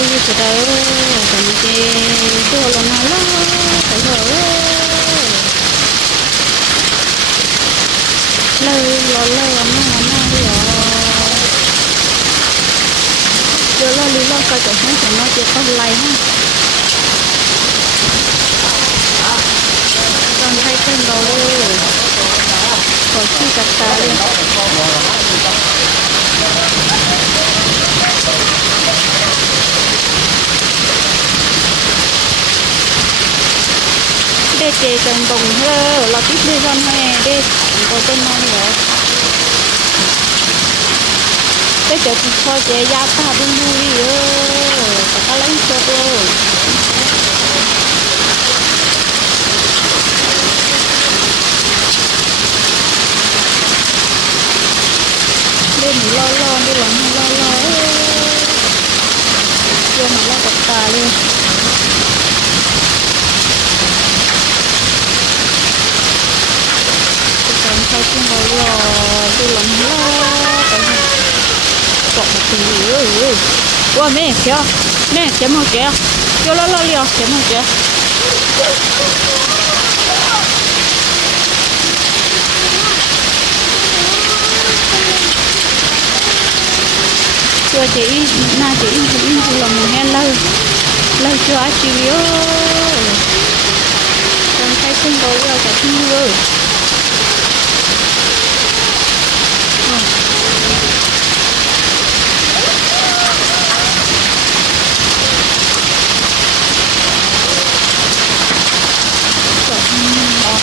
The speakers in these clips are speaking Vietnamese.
tôi đi từ đó còn cái tôi là nó lo phải rồi lời lo lời nó nó nó rồi giờ lo lý lo cái chỗ hết chẳng nó chỉ có lại ha còn thay thêm đầu luôn còn chi cả ta เดเจจังตรงเธอเราติดดีจันให้เดโกเต้นมาเหรอเดเจติดอเจยาตาดุ้งดุ้ยเออแต่ก็เล่นโซโลเล่นล่อล่อได้หลังล่อลอเออเรื่องมันล่อกับตาเลย lò đi làm lo còn cọ một tí nữa qua mẹ kia mẹ kia một kia cho lo lo liò kia một kia chưa, chị na, chị chị là mình nghe lâu. Lâu chưa, chị chịu còn thay chung vào giờ, cả chung rồi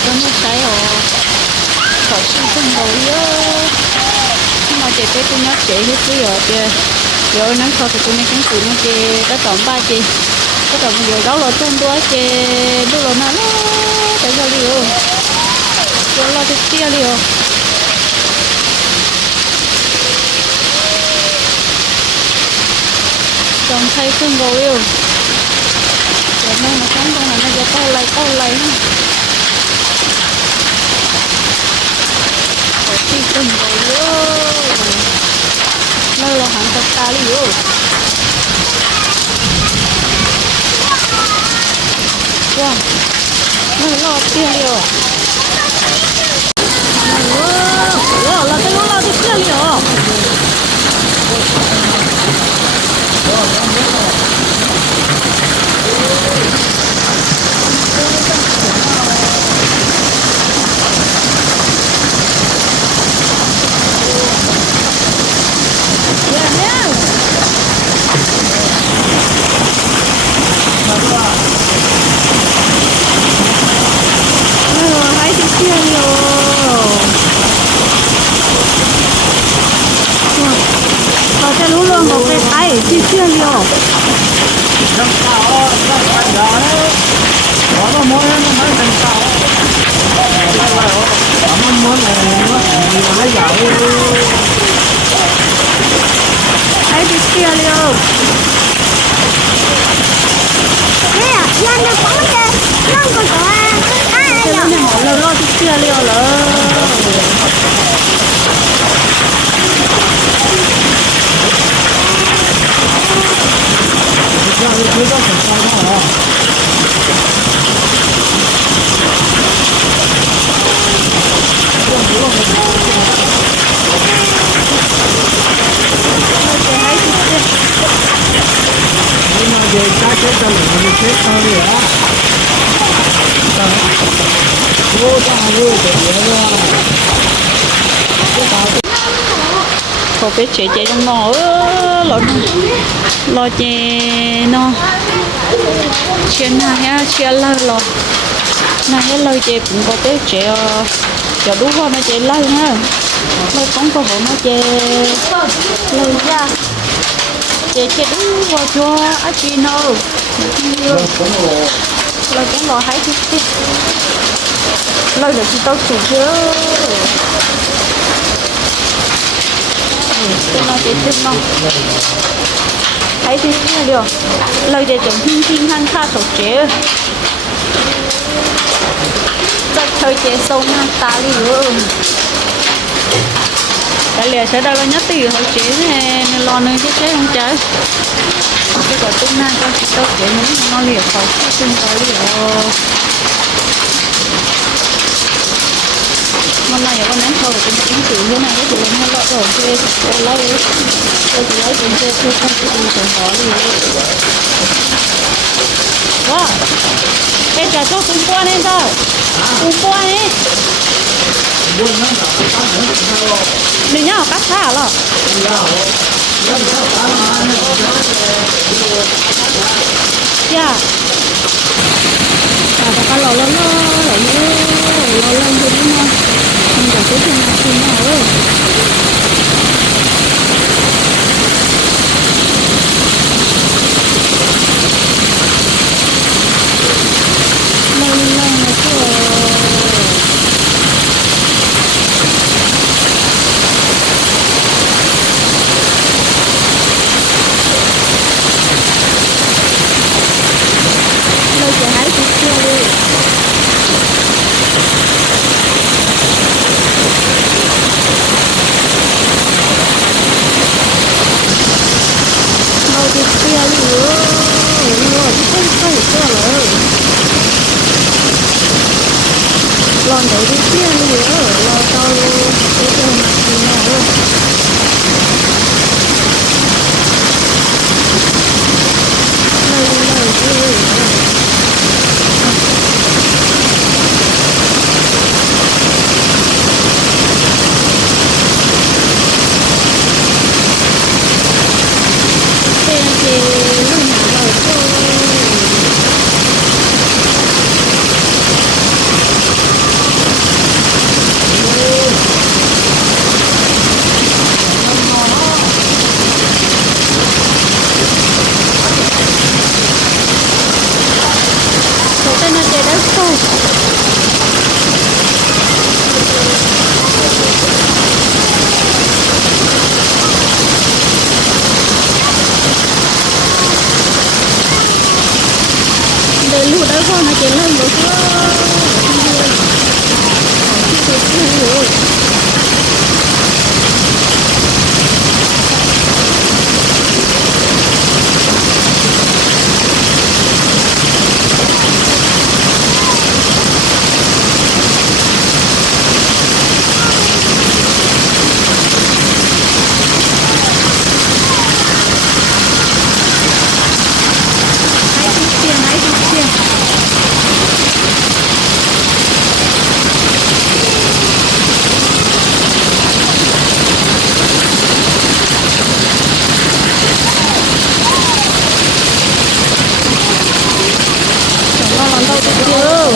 ờ có nước ồ khỏi xin không đầu nhớ nhưng mà chị cái tôi nhớ chị hết bây giờ chị rồi nắng khó thì tôi nên cắn cụi nó chị đã tổng ba chị. Có tổng giờ đó là tung đuôi chị đu là nó tại sao đi rồi giờ lo được tia đi rồi chồng thay không đầu yêu. Giờ nên mà sống con là nó giờ câu lại câu ที่ตึมไเลยนั่นเราหันตะตาเลยอยู่ว้าวนั่นเราเตี้ยเลยอะว้าวเราจะรู้เราจะเตี้ยเลยอะ lo lo chiếc xe nhiều rồi ra cái thứ đó phải sao đó hả? hai chiếc xe Nhưng mà về cái chết cho mình mình chết sao đi. Cái có biết chế chế trong nó lo lo chế nó trên này ha chia lâu lo này hết lâu chế cũng có biết chế ờ, cho đúng hoa nó chế lâu ha lâu cũng có hộ nó chế lâu ra chế chế đúng hoa cho á chị nó lâu cũng lo hái chút chút lâu rồi chị tao chủ chứ. Tôi nói cái tên mong thấy thì là điều lâu rồi chẳng thiên thiên hăng kha sổ chế. Chắc thời chế sâu nha ta đi nữa. Đã lìa sẽ đâu nhất tỷ hồi chế nên lo nơi chứ chết không chế cái quả tung na cho chị tao chế nó liệt khỏi chứ không có lìa hôm nay con nắng thôi, cũng kiếm tiền như này thì mình không lo rồi chơi chơi lấy chơi chơi lấy chơi chơi chơi, không chơi gì còn khó gì đó cái trà sốt cũng qua nên thôi. Cũng qua ấy đi nhau cắt xa rồi dạ. Và có lò lên lò lên lò lên cho đến không được cái thương xin nữa lâu lâu mà chưa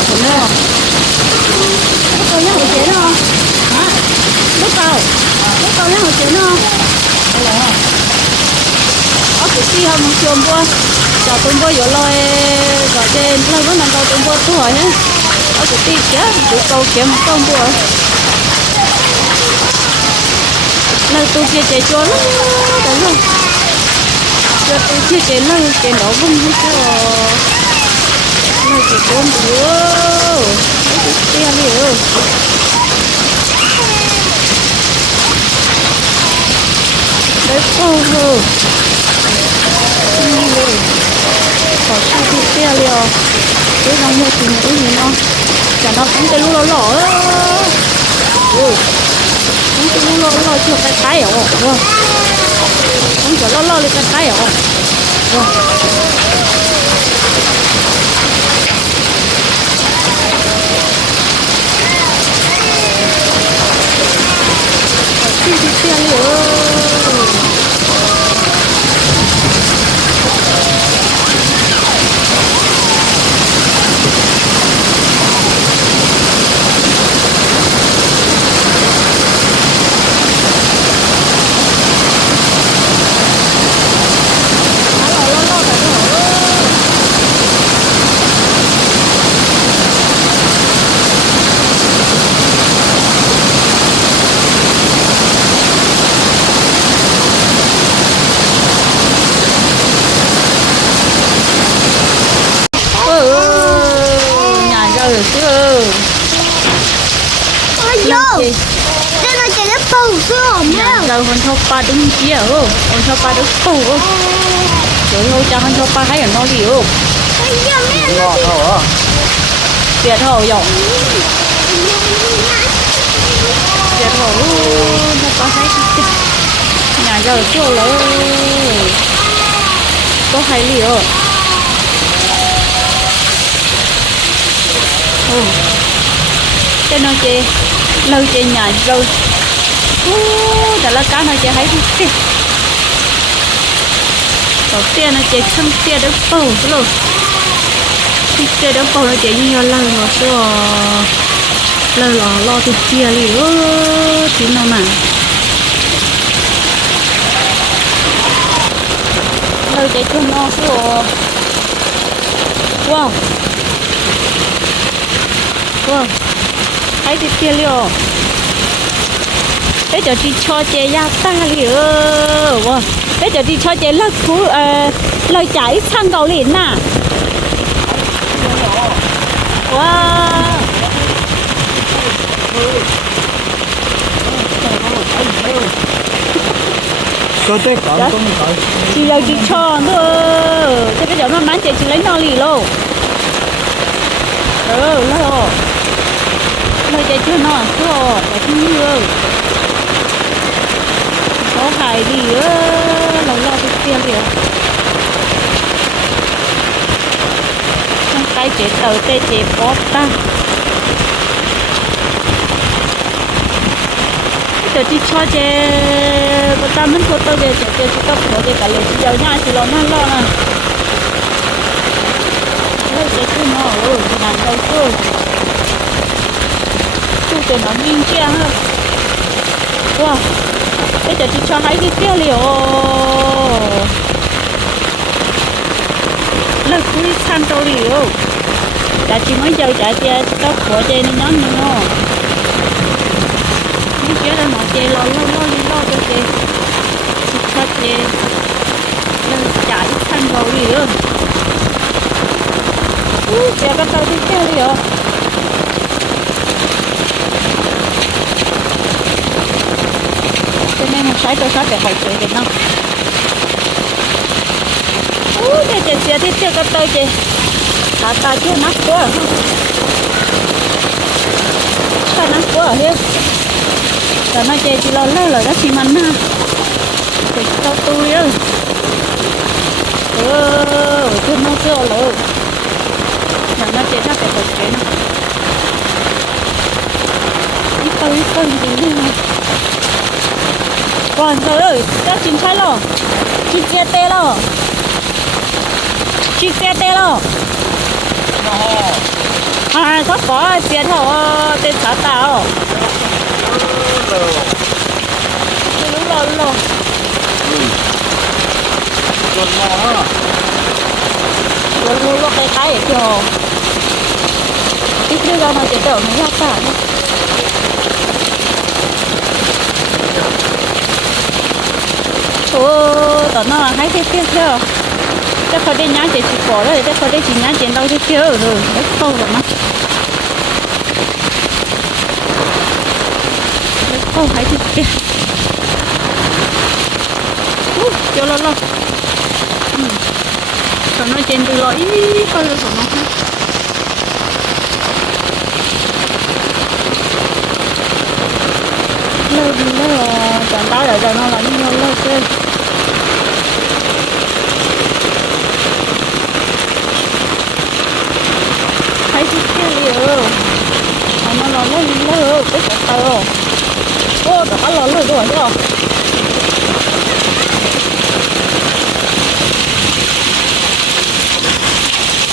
của nó không? Bút câu nhá hồi chế nó không? Hả? Bút câu? Bút câu nhá hồi chế nó không? Đây là không? Ở cái gì hầm chuồng Chào tụi vô vô lôi Gọi trên Lôi vẫn đang câu tụi vô hỏi nhá Ở cái gì chứ Tụi câu kiếm công vua Nơi tụi kia chạy chua lắm Đấy rồi Cho tụi kia chế lâu Chế nó vung hết chứ เลยกี่ต้นเดียวเตี้ยเดียวได้ปูเลยนี่เลยขอชูที่เตี้ยเดียวเฮ้ยน้องโมจินอุ้ยเนาะแต่น้องต้องจะรู้เราหล่อเออต้องจะรู้เราหล่อเชื่อใกล้ๆอ๋อต้องจะล่อๆเลยใกล้ๆอ๋อ 谢谢加油 hôn thâu pa đúng kia ô. Hôn thâu pa đúng tù ô. Rồi hôn cho hôn thâu pa hay ở nó gì ô. Ngọt thầu á tiệt thầu dọn tiệt thầu thâu ba hay nhà giờ chưa lấy có hay gì ô. Cái nó chê lâu chê nhà rồi là cá nó chị hay đi đầu tiên nó chị chăm tia được bầu luôn khi tia được bầu nó chị như nhau lâu rồi xưa lần lo lo thì tia đi ơ thì nó mà. Lần chị chưa nó xưa wow. Wow. Thấy thì chia liều thế giờ đi cho chị ya ta liều bây giờ đi cho chị lớp phú ờ lời chạy sang cầu liền nè wow. Cơ tế cỡ Dạ. cũng cỡ chị lời chị cho nữa. Thế bây giờ nó bán chị chị lấy nó lì luôn. Ừ lo. Lời chị chưa nó chưa. Để không nó có hài đi ơ lòng lo thì tiền kìa trong cái chế tàu tê chế bóp ta giờ đi cho chế bà ta mình có tàu về chế chế chế tàu có chế cả lời chỉ giàu nha chỉ lo nó lo nè lời chế cứ nó ừ làm đâu cơ chú chế nó minh chia ha wow bây giờ đi cho hai đi tiêu liều. Là cuối san đâu liều. Dạ, Đã chỉ mới giờ trả tiền tóc của chơi nên nhóm nữa. Không biết là nó chơi lo lo lo đi lo cho chơi chỉ cho chơi là trả ít sang đâu liều. Ú chơi bắt đầu đi tiêu liều. Cho nên một sai tôi sai phải hỏi chơi cái nó ú chơi chơi chơi tiếp chưa cái tôi chơi ta ta chưa nát quá ta nát quá hết rồi nó chơi chỉ lo lơ lời đó xi măng ha. Thì tao tôi ơi ừ tôi nó chưa lỡ. Mà nó chơi chắc phải bật cái nó ít tôi ít tôi gì nữa còn trời ơi đã chín chắn rồi chín kia tê rồi chín kia tê rồi à có có tiền hả? Tên xã tao lúc lâu lúc lâu chuột mò á lúc lâu lúc cái cái kìa ít đưa ra nó chỉ đỡ nó ra cả โอ้ตอนนั้นให้เที่ยวเที่ยวแต่เขาได้ย้ายเจ็ดสิบกว่าแล้วจ้เขาได้จีย้ายเจ็ดเราเที่ยวเลยแล้เข้าแบบนั้นแล้วเข้าให้เที่ยวเดี๋ยวเราเราตอนนั้นเจ็ดดูรออีกเขาจะสอน้อง lâu chẳng đau lại rồi nó là như nhau lâu thấy chút kia liều mà nó nó nó nó cái sợi tơ ô đó nó nó rồi rồi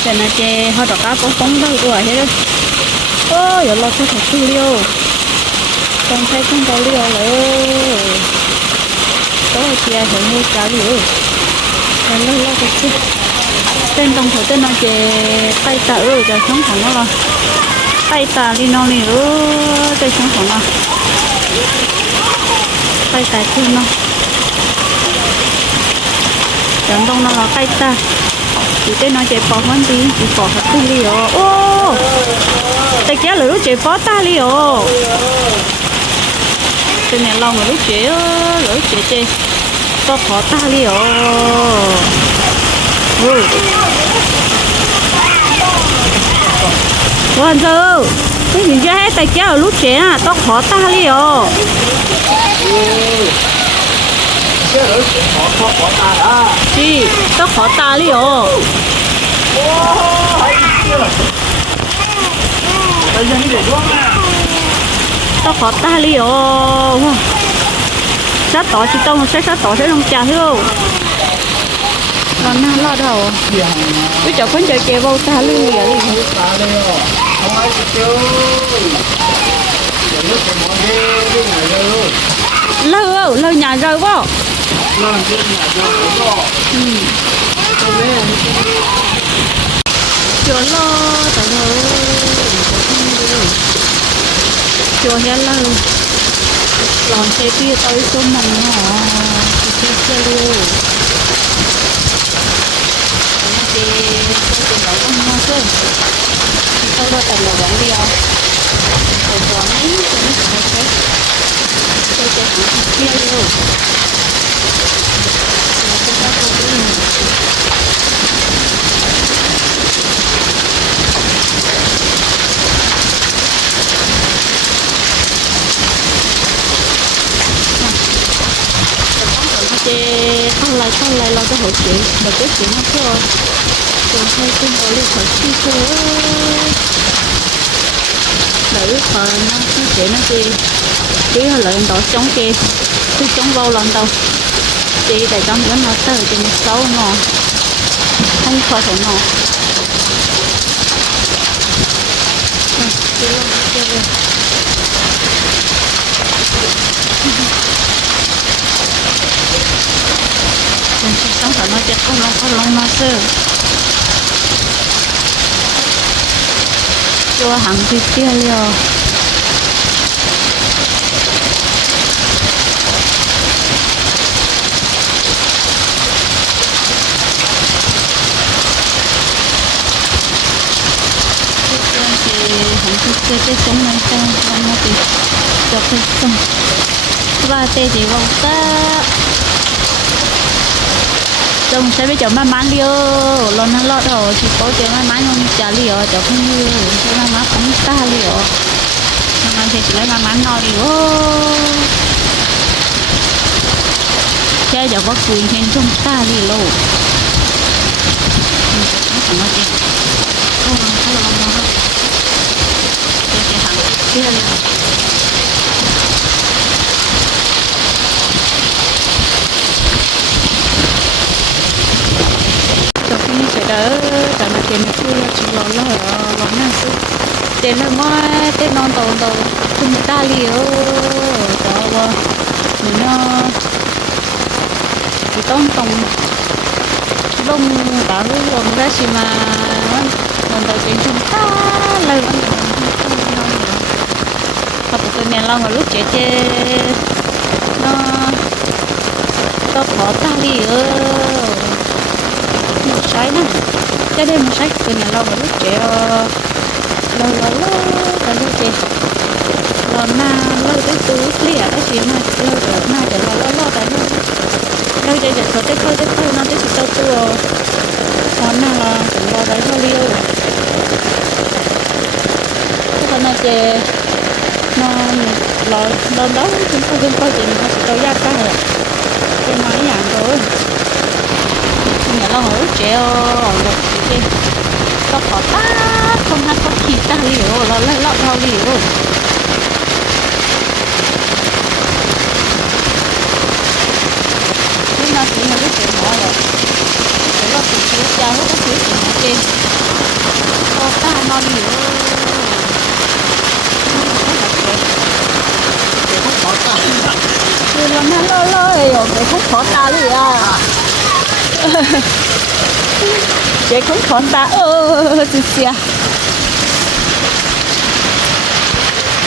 cho nên chị họ đó có phóng đâu rồi hết rồi ô giờ lo cho thật tư liều con thấy con tao liều rồi có chị kia phải mua cá liều rồi lo lo cái chứ tên đồng hồ tên nó chè tay tạ ơi giờ sống thẳng nó rồi tay tạ đi nó liều tay sống thẳng nó tay tạ thư nó chẳng đông nó là tay tạ chỉ tên nó chạy bỏ hơn đi chỉ bỏ hết đi rồi. Ô! Tay kia lửa chạy bỏ ta đi rồi tên này lâu mà lúc chạy lửa chạy chạy to khó ta liều ừ hoàn giờ cái gì cho hết tay kéo lúc trẻ à? To khó ta đi rồi khó khó khó ta chị to khó ta đi rồi to khó ta đi sát tỏ chỉ tao một sát tỏ sẽ không trả hiểu còn nó lo đầu cứ chọn con chơi kê bao ta luôn vậy đi không ai chơi lâu lâu nhà cho đó ừ chưa lo tao rồi chưa hết lâu làm xe kia tới số mình hả xe xe luôn thì tôi tìm bảo con hoa sơn tôi đâu tầm là quản đi không rồi còn ấy tôi mới phải thế tôi sẽ hẳn kia luôn là tôi đã không có gì chị không lại không lại lo cho hội chị mà cái chuyện nó thôi còn hai con có liên quan chi thôi nữ thời nó chuyện nó chị chỉ là lợi đó chống chị cứ chống vô lần đầu. Chị tại trong cái nó từ chị nó xấu nó. Không khỏi phải nó chị lo chị lo mình sẽ sống phải nói chuyện không lòng không lòng nó sơ cho hàng thì tiêu liều thì hàng thì tiêu cái sống này cho nó thì cho cái sống và tê thì vòng ta trông sẽ biết cho má má liêu lo nó lo đầu chỉ có cho má má không trả liêu cho không như cho má má không ta liêu mà má thì chỉ lấy má má no liêu che cho có quyền hen trong ta liêu lô không có gì không không không không không cái cái hàng kia liêu cho đỡ đỡ tại mà tiền chưa chỉ lo lo lo nè sự tiền là mà tiền non tàu tàu không ta liều đó là nó chỉ tông tông lông cả cái lông ra chỉ mà mình đầu tiên chúng ta lời vẫn học từ nhà long mà lúc trẻ trẻ nó, tao khó ta liều một sái nè cái đây một sái từ nhà lâu một lúc trẻ lâu lâu lâu tại lúc trẻ lo na lâu tới tú lìa đó chị mà lâu rồi na để lo lo lo tại lâu lâu chạy chạy thôi tới thôi tới thôi nó tới sự tao tu còn na là cũng lo tại thôi liêu cái phần này chè, nó lo lo đó chúng ta dùng coi chị nó sẽ tao ra cái này. Cái máy nhàng rồi nhà lo hổ treo một cái có khó ta không hát có thịt ta liều là lấy lọ rau liều nhưng mà chỉ là cái chuyện nhỏ rồi. Cái lo thịt chiếu cha hết các thứ chuyện nhỏ trên khó ta nó liều ta. Thì là nó lo lo rồi cái không khó ta đi à chị cũng khó ta. Ơ chị xia à.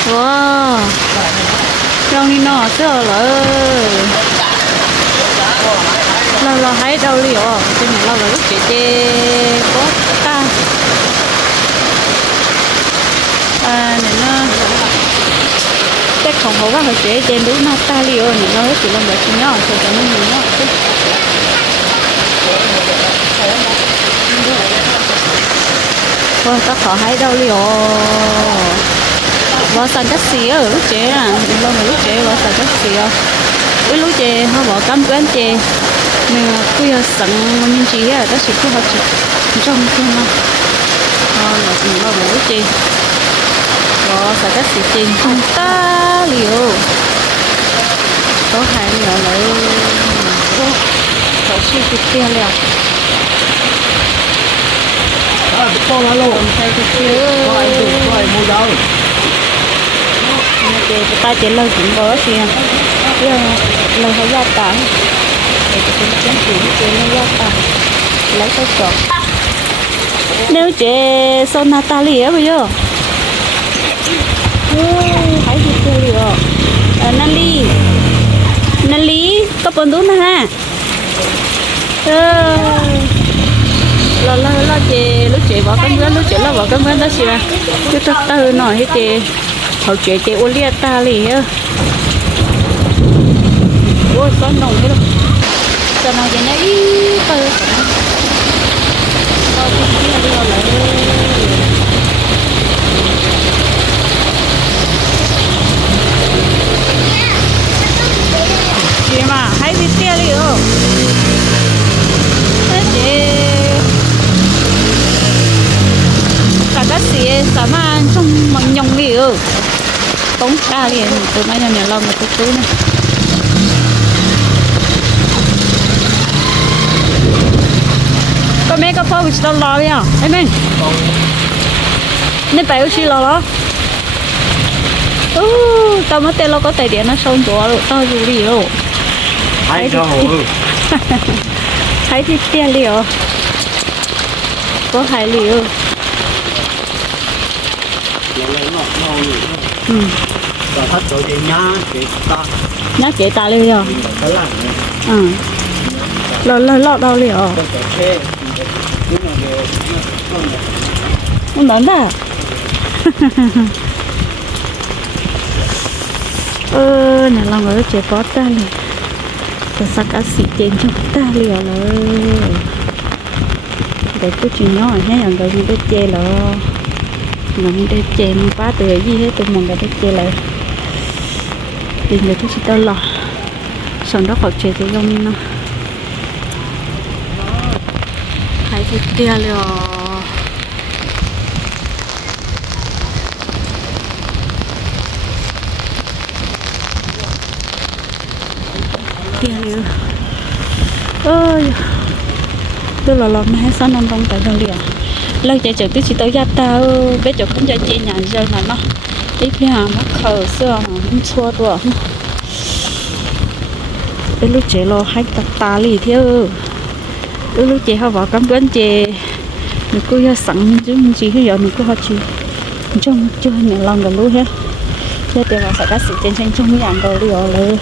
wow. Trong ni nó sợ lỡ. Lâu lâu hãy đâu liều cái này lâu lâu lúc chị chị có ta. À này nó. Chắc không quá hồi chế chị đúng nó ta liều này nó chỉ là một chuyện nhỏ thôi cho nó nó Ôi, có khó hay đâu liệu, Vợ sẵn cách xì ở lúc chế à. Đừng lo mà lúc chế vợ sàn cách xì à Ui lúc chế họ bỏ cam quen chế Mình cứ giờ một mình chỉ à Đó chỉ cứ học chỉ Trong khi mà họ là mình lo mà lúc chế Vợ sàn cách xì chế Không ta liều Có hai liều lấy. Có Có chi kịp kia liều à to lá lộ Không thấy cái mua đâu chị ta chỉ lời cũng bớ gì à chứ lời hay gia tả thì chị cũng chẳng chỉ chị gia tả lấy cái chọn nếu chị son Natalia bây giờ. Thấy gì chưa đi rồi Nali. Nali, có bốn đứa nè ha. Ờ lo lo lo chị, lúc chị bỏ cơm lúc chị lo bỏ cơm đó chị à cứ tao tao nói hết chị hậu chị chị ô lia ta lì á. Ôi có nồng hết rồi sao nó chị nó ý từ mấy năm nhà lâu mà tôi cứ này có mấy cái phố bị tao lo đi à? Em em nên phải uống lo lo ừ tao mất tiền lo có tài điện nó xong chỗ rồi tao dù đi rồi. Hai đâu thấy thì tiền liệu có hai liệu ừ và thắt rồi thì nhá chị ta nhá chị ta liệu rồi. Ừ. Lọ lọ lọ đâu liệu cái cà phê không lớn à? Ơ, nè, lòng ở chế có ta liền. Rồi sắc cá xịt trên trong ta liền rồi. Để cứ chuyện nhỏ nhé rồi rồi mình đi chơi là mình đi chơi mình phá từ gì hết tụi mình đi chơi lại thì người tôi chỉ tao lò xong đó học chơi thì không nó hay cái tia lò tia lò ơi tôi là làm hay sao nông vòng tại đâu liền lâu chạy chở tôi chỉ tới gia tao bé chỗ cũng cho chị nhà rơi mà nó. 一天啊，我口舌很错多，一路接了还打打理掉，一路接好我根本接，你过要上就你去要你过好去，你就就你啷个路嘿，要对我啥个时间先重要的了嘞。